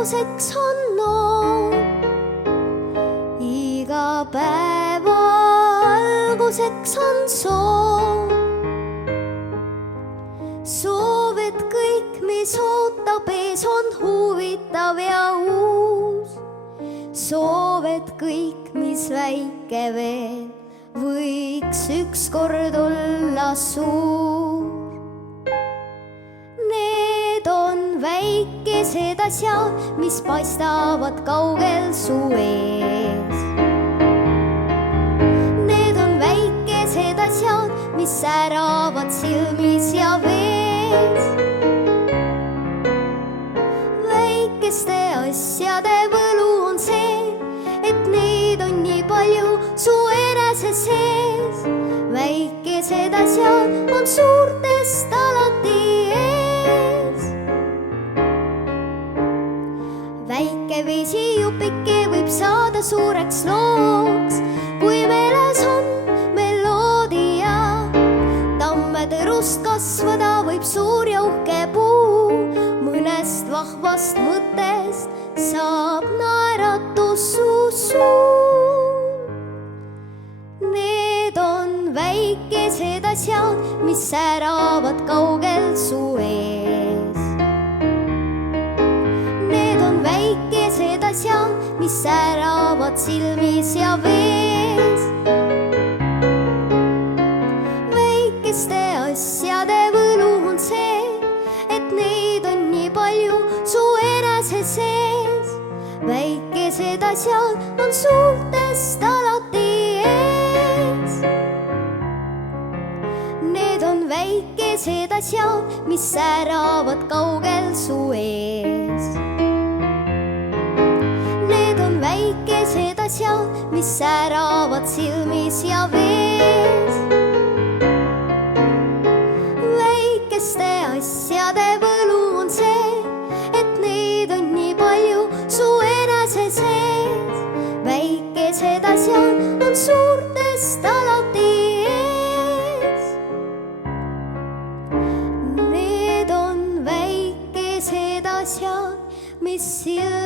valguseks on noor. Iga päev valguseks on soov. Soov, et kõik, mis ootab ees, on huvitav ja uus. Soov, et kõik, mis väike veel, võiks ükskord olla suur. Need on väikesed asjad, mis paistavad kaugel su ees. Need on väikesed asjad, mis säravad silmis ja vees. Väikeste asjade võlu on see, et neid on nii palju su enese sees. Väikesed asjad on suurtest alati ees. Väike veesijupike võib saada suureks looks, kui meeles on meloodia. Tammetõrust kasvada võib suur ja uhke puu. Mõnest vahvast mõttest saab naeratus su suu. Need on väikesed asjad, mis säravad kaugel su ees. Need on väikesed asjad, mis säravad silmis ja vees. Väikeste asjade võlu on see, et neid on nii palju su enese sees. Väikesed asjad on suurtest alati ees. Need on väikesed asjad, mis säravad kaugel su ees. Need on väikesed asjad, mis säravad silmis ja vees. Väikeste asjade võlu on see, et neid on nii palju su enese sees. Väikesed asjad on suurtest alati ees. Need on väikesed asjad, mis silmis